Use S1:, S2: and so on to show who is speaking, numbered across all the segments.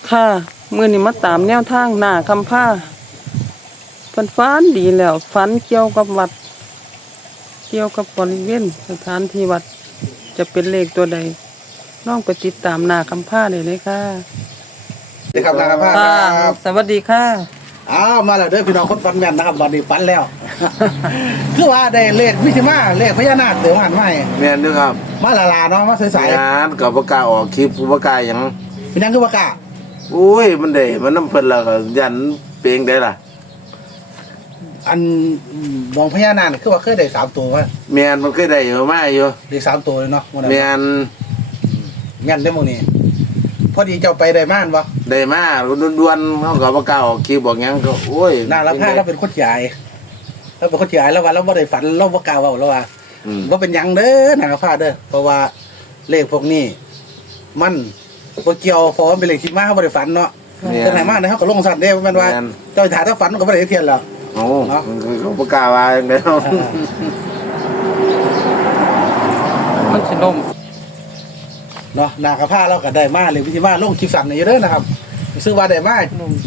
S1: ค่ะมื้อนี้มาตามแนวทางหน้าคำผ้าเพิ่นฝันดีแล้วฝันเกี่ยวกับวัด เกี่ยวกับบริเวณสถานที่วัดจะเป็นเลขตัวใดน้องไปติดตามหน้าคำผ้าได้เลยค่ะ
S2: สวัสดีครับนางผ้า
S1: ค่ะ
S2: ครับ
S1: สวัสดีค่ะ
S2: อ้าวมาแล้วเด้อพี่น้องคนฟันแม่นนะครับวันนี้ฟันแล้ว คือว่าได้เลขวิชิมาเลขพญานาคเดี๋ยวหันมาให้
S3: แม่นด้วยครับ
S2: มาลาเนาะมาใส
S3: งานกับประกาศออกคลิปประกาศอย่าง
S2: ๆเป็นยังคือว่ากะ
S3: อุ้ยมันได้มันน้ำเพิ่นแล้วก็ยันเปลงได้ล่ะ
S2: อันมองพญานาคนี่คือว่าเคยได้3ตัวว่า
S3: แม่นมันเคยได้อยู่มาอยู่
S2: ได้3ตัวเลยเนาะมื้อนั้น
S3: แม่น
S2: แม่นได้อมื้อนี้พอดีเจ้าไปได้ม่านบ่
S3: ได้มาด่วนๆเขาก็ประกาศออกคลิปบอกหยังก็โอ้ย
S2: นางรับผ้าเราเป็นคนใหญ่เราเป็นคนใหญ่แล้วว่าเราบ่ได้ฝันเราบ่กล้าเว้าแล้วว่า
S3: อืม
S2: บ่เป็นหยังเด้อนางรับผ้าเด้อเพราะว่าเลขพวกนี้มันบ่เกี่ยวเพราะมันเป็นเลขที่มาเฮาบ่ได้ฝันเนาะ
S3: แม่
S2: เพิ่นให้มาเนี่ยเฮาก็ลงสั่นเด้แม่นว่า
S3: แม่น
S2: เจ้าถ่ายถ้าฝันมันก็บ่ได้เทียนแล้ว
S3: โอ้
S2: เนาะ
S3: มันเขาประกาศว่าอย่างเดียว
S1: มันสิล่ม
S2: เนาะนากระพาเราก็ได้มาเลยวิธีมาลงคลิปสั่นอยู่เด้อนะครับซึ่งว่าได้มา
S1: ล่ม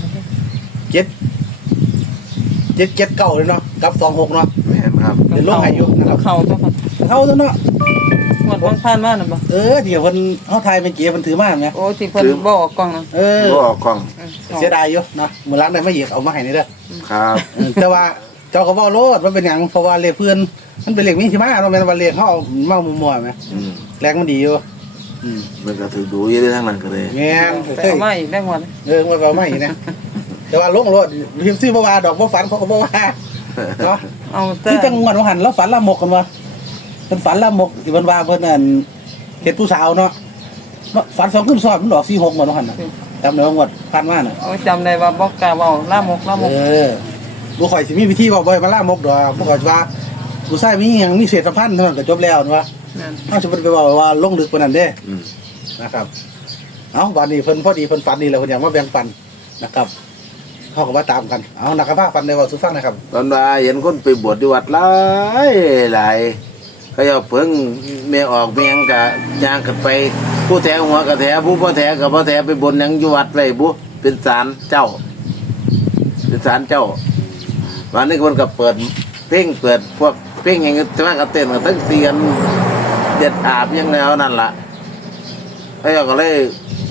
S2: 7 9เลยเนาะกับ26เนาะ
S3: แม่นครับ
S2: เดี๋ยวลงให้อยู่นะครับ
S1: เข้าตัวค่ะ
S2: เฮาตัวเนาะ
S1: หมดวันผ่านมานั่นบ่
S2: เดี๋ยวเพิ่นเฮาถ่ายเป็นเกียร์เพิ่นถือมาแม่
S1: โอ้ที่เพิ่นบ่ออกกล้องนั่น
S3: บ่ออกกล้อง
S2: เสียดายอยู่เนาะมื้อหลังได้มาอีกเอามาให้นี่เด้อ
S3: ครับ
S2: แต่ว่าเจ้าก็เว้าโลดว่าเป็นหยังเพราะว่าเลขเพิ่นมันเป็นเลขมีที่มาเนาะแม่นว่าเลขเฮาเมามั่วๆแม่
S3: อืม
S2: แรงมันดีอยู่ม
S3: มันก็ถือดูอยู่ในทางนั้นก็เลย
S2: แม่น
S1: ไปเอามาอีกได้หมด
S2: มันเอามาอีกนะแต่ว่าลงโลดพิมพ์ซื้อบ่ว่าดอกบ่ฝันเขาก็บ่ว่าเนาะ
S1: เอาแต่
S2: ที่จังหวัดหันแล้วฝันละมกกันวะเพิ่นฝันละมกที่เพิ่นว่าเพิ่นนั่นเฮ็ดผู้สาวเนาะฝัน2คืนซ้อนมันดอก46หมดหันน่ะจำได้ว่าหมดผ่านมาน่ะ
S1: เอาจำได้ว่าบ่กล้าเว้าลามก
S2: บ่ค่อยสิมีวิธีเว้าบ่ให้มาละมกดอกบ่ค่อยว่าผู้ชายมีหยังมีเศษสัมพันธ์เท่านั้นก็จบแล้วนั่นวะ
S1: นั่น
S2: เฮาสิบ่ไปเว้าว่าลงลึกปานนั้นเด้
S3: อืม
S2: นะครับเอ้าบัดนี้เพิ่นพอดีเพิ่นฝันนี่แหละเพิ่นอยากมาแบ่งปันนะครับเฮาก็ว่าตามกันเอานักภาพฝันได้เว้าสู่ฟังนะครับ
S3: ตอนว่าเห็นคนไปบวชที่วัดหลายหลายเขาเอาเพิ่งแม่ออกเมียงกะย่างกันไป ผู้แถหัวกะแถผู้พ่อแถกับพ่อแถไปบนหยังอยู่วัดไว้บุเป็นศาลเจ้า เป็นศาลเจ้าวันนี้คนก็เปิดเพลงเปิดพวกเพลงอย่างเงี้ยแต่ว่าก็เต้นกันทั้งเตียนเด็ดอาบอยังแล้วนั่นล่ะเขาเอาก็เลย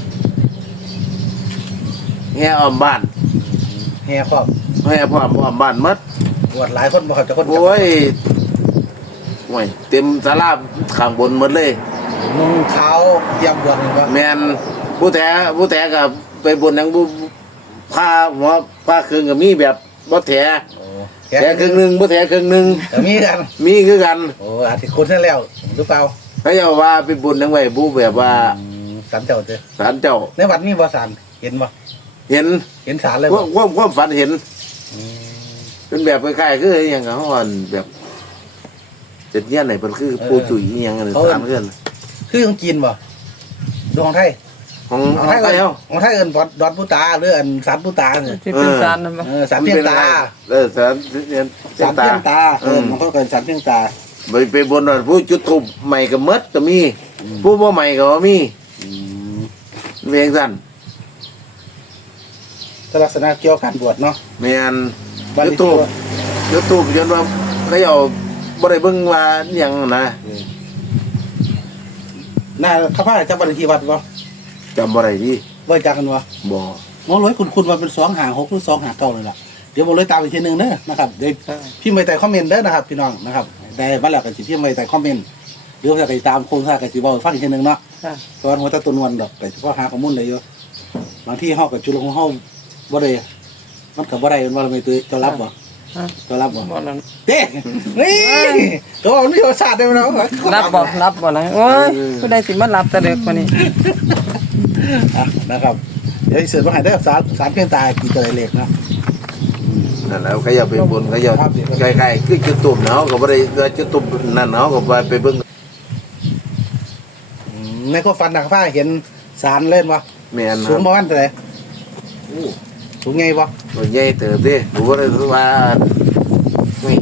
S3: แห่อ้อมบ้าน
S2: แห่ครอบ
S3: แห่พร้อมอ้อมบ้านหมด
S2: บวชหลายคนบ่ครับแต่คน
S3: โอ้ยโอ้ยเต็มศาลาข้างบนหมดเลย
S2: นุ่งขาวเตรียมบวชนี่ว่า
S3: แมนผู้แถกับไปบนหยังบุผ้าหัวผ้าครึ่งกับมีแบบบ่แถ
S2: โอ้
S3: แถครึ่งหนึงบ่แถครึ่งหนึง
S2: แต่มีกัน
S3: มีคือกัน
S2: โอ้อาทิตย์คนนั่นแล้วหรือเปล่า
S3: เขาจะว่าไปบุญทั้งไว้ผู้แบบว่า
S2: ศาลเจ้าเด้อ
S3: ศาลเจ้า
S2: ในวัดมีบ่ศาลเห็นบ่
S3: เห็น
S2: เห็นศาลเลย
S3: ค
S2: บ่
S3: วามความฝันเห็น
S2: อืม
S3: เป็นแบบคล้ายๆคืออหย่างเขาอ่อนแบบเจ็ดเงี้ยไหนเป็นคือปูจุ๋ยอหย่างนั้นสามเพื่อน
S2: คือของจีนบ่ดูของไทย
S3: ของ
S2: ของ
S3: เขา
S2: ไทย
S3: ไป
S2: เอิ้น
S3: แล้ว
S2: ของไทยเอิ้นดอนผู้ตาหรืออันศาลผู้ตาเนี่ย
S1: ที่เป็นสารนั่นบ่
S2: ศาลเพียงตา
S3: ศาลเพียง
S2: ศาลเพียงตามันก็เกินศาลเพียงตา
S3: ไปบนว่าผู้จุดทูบใหม่กับมดก็มี ผู้บ่ใหม่ก็มีเวียงสั้น
S2: ก็ลักษณะเกี่ยวกับการบวชเนาะ
S3: แม่น
S2: บ้าน
S3: ยู
S2: ที่
S3: ทูบยูทูบจนว่าเขาเอาบ่ได้เบิ่งว่าอหย่างนะ
S2: น่าข้าพเจ้าบัญชีวัดบ่
S3: จำบ่ได้ดิ
S2: บ่จักกันบ่
S3: บ่
S4: หมอรวยคุณว่าเป็น256หรือ259เลยล่ะเดี๋ยวหมอรวยตามอีกทีนึงเด้อนะครับเดี๋ยว
S2: พิมพ์ไว้ใต้คอมเมนต์เด้อนะครับพี่น้องนะครับได้มาแล้วก็สิพิมพ์ไว้ใต้คอมเมนต์หรือว่าจะไปตามโครงสร้างก็สิเว้าให้ฟังอีกทีนึงเนาะ
S1: ค่ะ
S2: เพราะว่าหัวตะตุนวนดอกก็เฉพาะหาข้อมูลได้อยู่บางที่เฮาก็จุลของเฮาบ่ได้มันก็บ่ได้มันว่าไม่ตื้อเจ้ารับบ่
S1: ฮะ
S2: เจ้ารับบ่
S1: บ่นั่น
S2: เด้นี่ก็ว่ามันมีประสาทได้มั้ยเนาะ
S1: รับบ่นะโอ้ยผู้ใดสิมารับแต่เด็กกว่านี้
S2: อ่ะนะครับเดี๋ยวเสิร์ฟมาให้เด้อสารเพียงตากี่ตัวเล็กนะ
S3: นั่นแล้วเขาเอาไปบนเขาเอาใกล้ๆคือจุดตุ่มเนาะก็บ่ได้จุดตุ่มนั่นเนาะก็ไปเบิ่ง
S2: ในก็ฟันดักฟ้าเห็นสารเล่นบ่
S3: แม่น
S2: สูง
S3: ค
S2: ป
S3: รับ
S2: ระมาณเท่าไหร่สูงไงบ่
S3: ตัวใหญ่เติบเด้บ่ได้ว่านี่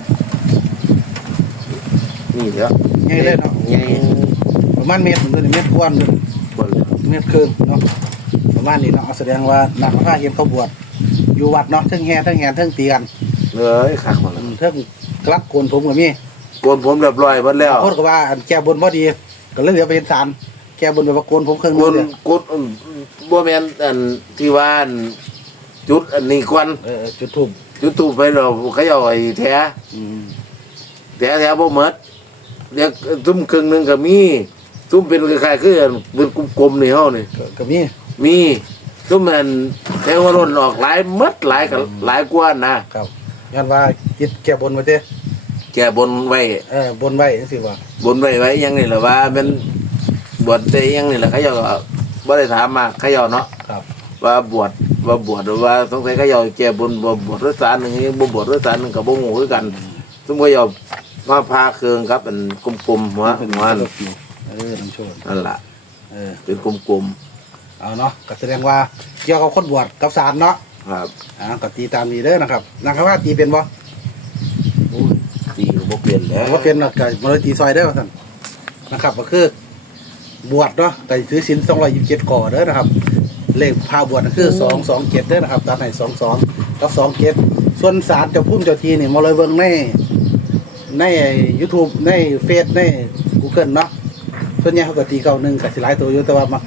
S3: นี่เด้อ
S2: ไงเลยเนาะ
S3: ใหญ่
S2: ประมาณเมตรนึงเมตรกว่านึง
S3: บ่เลย
S2: เมตรครึ่งเนาะ
S4: ประมาณนี้เนาะแสดงว่านักผ้าเห็นเขาบวชอยู่วัดเนาะทั้งแห่ทั้งแหนทั้งตีกัน
S3: เลยคักหมดเลย
S4: ทั้งกลักโกนผมก็มี
S3: โกนผมเรียบร้อยหมดแล้ว
S4: คนก็ว่าอันแก้บนพอดีก็เลยเหลือไปเห็นศาลแก้บนแบบว่าโกนผมเครื่อง
S3: โก
S4: นึง
S3: น
S4: เลย
S3: โกนบ่แม่นอันที่ว่าอันจุดอันนี้ก่อน
S4: จุดทูบ
S3: จุดตูปไปเราเขาเอาไอ้แท้แท้บ่หมดเดี๋ยวซุ่มครึ่งหนึงก็มีซุ่มเป็นคล้ายๆคือเป็นกลมๆนี่เฮานี่
S4: ก็มี
S3: มีซุ่มอันแท้ว่าล้นออกหลายหมดหลายก็หลายกว่านะครับ
S4: ย้อนว่าจิตแก้บนไว้เด้
S3: แกบนไว้
S4: บนไว้จังซี่ว่า
S3: บนไว้ยังนี่แหละว่าเป็นบวชได้ยังนี่แหละเขาเจ้าก็บ่ได้ถามมาเขาเจ้าเนาะ
S4: ครับ
S3: ว่าบวชหรือว่าสงสัยเขาเจ้าแกบนบ่บวชรักษาหนึงบ่บวชรักษาหนึงก็บ่ฮู้คือกันสมมุติเขาเจ้ามาพาเครื่องครับอันกลมๆหัวนั่น
S4: น้ำโชว์
S3: นั่นล่ะ เป็นกลม
S4: เอาเนาะก็แสดงว่าเกี่ยวกับคนบวชกับศาลเนาะ
S3: ๆครับ
S4: ก็ตีตามนี้เด้อนะครับนักว่าตีเป็นบ่
S3: ตีก็บ่เปลี่ยนแล้ว
S4: ว่าเป็นก็มาเลยตีซอยเด้อท่านนะครับก็คือบวชเนาะก็ถือศีล227ก่อเด้อนะครับเลขพาบวชก็คือ227เด้อนะครับตัดให้22กับ27ส่วนศาลเจ้าภูมิเจ้าที่นี่มาเลยเบิ่งใน YouTube ในเฟซใน Google เนาะส่วนใหญ่เขาก็ตี91ก็สิหลายตัวอยู่แต่ว่ามัก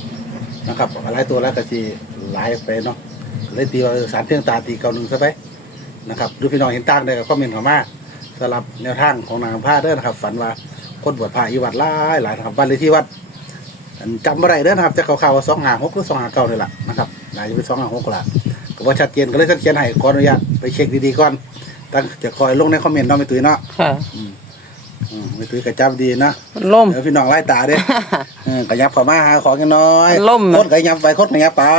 S4: 91นะครับหลายตัวแล้วก็สิหลายไปเนาะเลยตีว่าศาลเพียงตาตี91ซะไปนะครับดูพี่น้องเห็นต่างได้ก็คอมเมนต์เข้ามาสำหรับแนวทางของนางผ้าเด้อนะครับฝันว่าคนบวชพระอยู่วัดหลายนะครับบ้านเลขที่วัดจำบ่ได้เด้อนะครับจะข่าวๆว่า256หรือ259นี่แหละนะครับน่าจะเป็น256ล่ะก็บ่ชัดเจนก็เลยเขียนให้ขออนุญาตไปเช็คดีๆก่อนตั้งจะคอยลงในคอมเมนต์เนาะไม่ตุ้ยเนาะ
S1: ค่ะ
S4: ไม่ตุ้ยก็จำดีนะ
S1: มันล่ม
S4: เดี๋ยวพี่น้องไล่ตาเด้ก็ยับเข้ามาหาของกันน้อย
S1: มันล่ม
S4: คนก็ยับไปคนก็ยับไป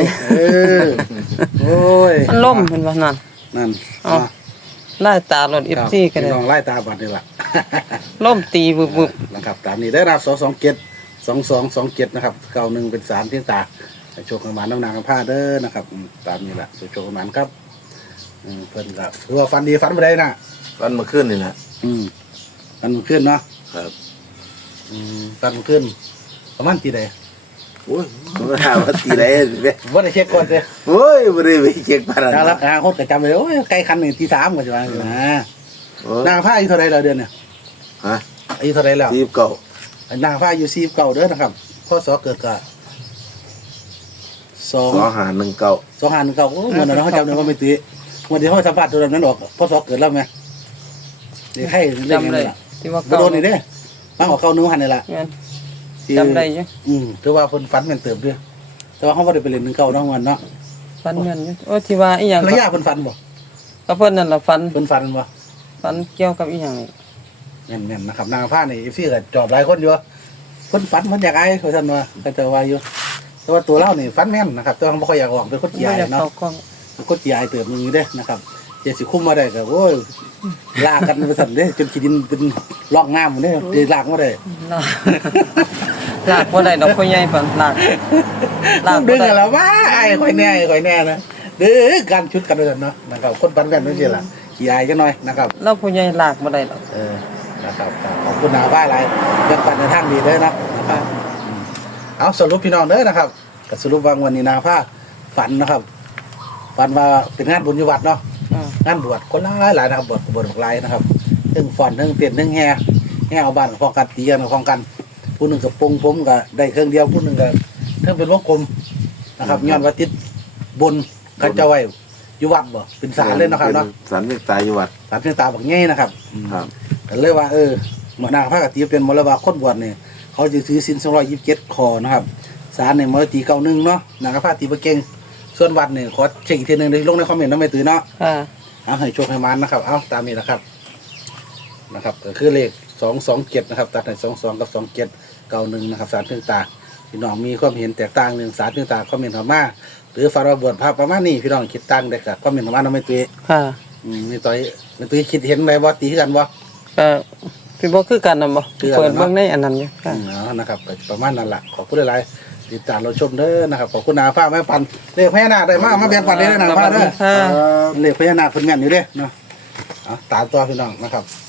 S4: โอ้ย
S1: มันล่มเป็นว่านั่น
S4: นั่น
S1: เอา ไล่ตาลด
S4: ครับ
S1: FC กันเล
S4: พี่
S1: ย
S4: น้องไล่ตาบัดนี่ล่ะ
S1: ล่มตีบึบ
S4: นะครับตามนี้ได้รับ227นะครับ91เป็น3เพียงตาให้โชคกันมาน้ำนางกับผ้าเด้อนะครับตามนี้แหละโชคกันมาครับเพิ่นก็ถือว่าฟันดีฟันบ่ได้นะ
S3: วันมาขึ้นนี่แหละ
S4: ฟันมันขึ้นเนาะ
S3: ครับ
S4: ฟันมันขึ้นประมาณกี่ใด
S3: โอ้ยบ่ถามว่าตีได้เด้
S4: บ่ได้เช็คก่อนเด้
S3: โอ้ยบ่ได้ไปเช็คปานนั้น
S4: ถ้ารักคนก็จำเลยโอ้ยไกลคันนี่ที่3ก็จะว่านะ
S3: โอ้
S4: นางผ้าอายุเท่าไหร่แล้วเดือนเนี่ย
S3: ฮะ
S4: อายุเท่าไหร่แล้ว
S3: ทีบเก่า
S4: นางผ้าอายุ49เด้อนะครับพศเกิดก็
S3: 2519
S4: 2519โอ้เหมือนเราจำได้ว่าไม่ตีวันที่เขาสัมภาษณ์ตัวนั้นออกพศเกิดแล้วมั้ยเดี๋ยวให้
S1: ๆ
S4: เรื่อง
S1: จำ
S4: นี้
S1: ได้
S4: ล่ะ
S1: ที่ว่า
S4: บ่โดนนี่เด้มาออกเข้า1,000นี่ล่ะ
S1: แม่น
S4: ที่
S1: จำได้อยู่
S4: ถือว่าเพิ่นฝันแม่นเติบเด้อแต่ว่าเขาบ่ได้ไปเล่น1 9เนาะวันเนาะ
S1: ฟันแม่นอยู่โอ้ที่ว่าอีหยัง
S4: ภรรยาเพิ่นฝันบ่
S1: ก็เพิ่นนั่นล่ะฟัน
S4: เพิ่นฝันบ่
S1: ฟันเกี่ยวกับอีหยังนี่
S4: แม่นๆนะครับนางผ้านี่ FC ก็จอบหลายคนอยู่เพิ่นฝันเพิ่นอยากอายเขาซั่นว่าก็จะว่าอยู่แต่ว่าตัวเรานี่ฝันแม่นนะครับแต่ว่าบ่ค่อยอยากออกเป็นคนขี้
S1: บ่
S4: อาย
S1: อยาก
S4: เนาะ
S1: เข้ากล้อง
S4: เป็นคนขี้อายเติบนึงอยู่เด้นะครับเดี๋ยวสิคุมมาได้ก็โอ้ยลากกันไปซั่นเด้จนขี้ดินเป็นร่องน้ำหมดเด้เดี๋ยวลากบ่ได้
S1: ลากลากบ่ได้ดอกพ่อใหญ่ปานลากลาก
S4: ดึ
S1: บ่
S4: ง
S1: ได้
S4: กันแล้วว่าไอ้ข่อยแน่นะเด้อการชุดกันด้วยกันเนาะนะครับคนปันกันจังซี่ล่ะขี้อายจังหน่อยนะครับ
S1: แล้วพ่อใหญ่ลากบ่ได้ดอก
S4: นะครับขอบคุณนาบ้าหลายเรื่องปันในทางดีเด้อนะครับเอาสรุปพี่น้องเด้อนะครับก็สรุปว่าวันนี้นาผ้าฝันนะครับฝันว่าเป็นงานบุญอยู่วัดเนาะ งานบวชคนหลายนะครับบวชหลายนะครับเรื่องฟ้อนเรื่องเต้นเรื่องแห่เอาบ้านของกันตีกันของกันผู้หนึ่งกับปงผมก็ได้เครื่องเดียวผู้หนึ่งก็เท่งเป็นวงกลมนะครับย้อนว่าติดบนเขาเจ้าไว้อยู่วัดบ่เป็นศาลเลยนะครับเนาะ
S3: ศาลเมตตาอยู่วัด
S4: ศาลเพียงตาบักใหญ่นะครับ
S3: ครับ
S4: ก็เลยว่าหมอนางพระกติเป็นมรดกคนบวชเนี่ยเขาจะถือศีล227ข้อนะครับศาลเนี่ยมรตี91เนาะนางพระตีบ่เก่งส่วนวัดเนี่ยขอเช็คอีกทีนึงลงในคอมเมนต์เนาะไม่ตื่นเนาะ
S1: ค่ะ
S4: เอาให้โชคให้มันนะครับเอาตามนี้นะครับก็คือเลข227นะครับตัดให้22กับ2791นะครับสารเพียงตาพี่น้องมีความเห็นแตกต่างหนึ่งสารเพียงตาคอมเมนต์เข้ามาหรือฟังว่าบวชภาพประมาณนี้พี่น้องคิดตั้งได้ก็คอมเมนต์เข้ามาเนาะไม่ตุ้ย
S1: ค่ะ
S4: มีต่อยไม่ตุ้ยคิดเห็นไว้บ่ตีกันบ่
S1: ก็พี่บ่คือกันน่ะบ่
S4: คือกัน
S1: เปิดเบิ่งในอันนั้นอยู่ค่ะ
S4: เอานะครับก็ประมาณนั้นล่ะขอบคุณหลายๆติดตามเราชมเด้อนะครับขอบคุณนาฟ้าแม่ปันเลขพญานาคได้มาแบ่งปันเลยนะนาฟ้าเด้อ
S1: ค่ะ
S4: เลขพญานาคเพิ่นแม่นอยู่เด้เนาะเอาตามตัวพี่น้องนะครับ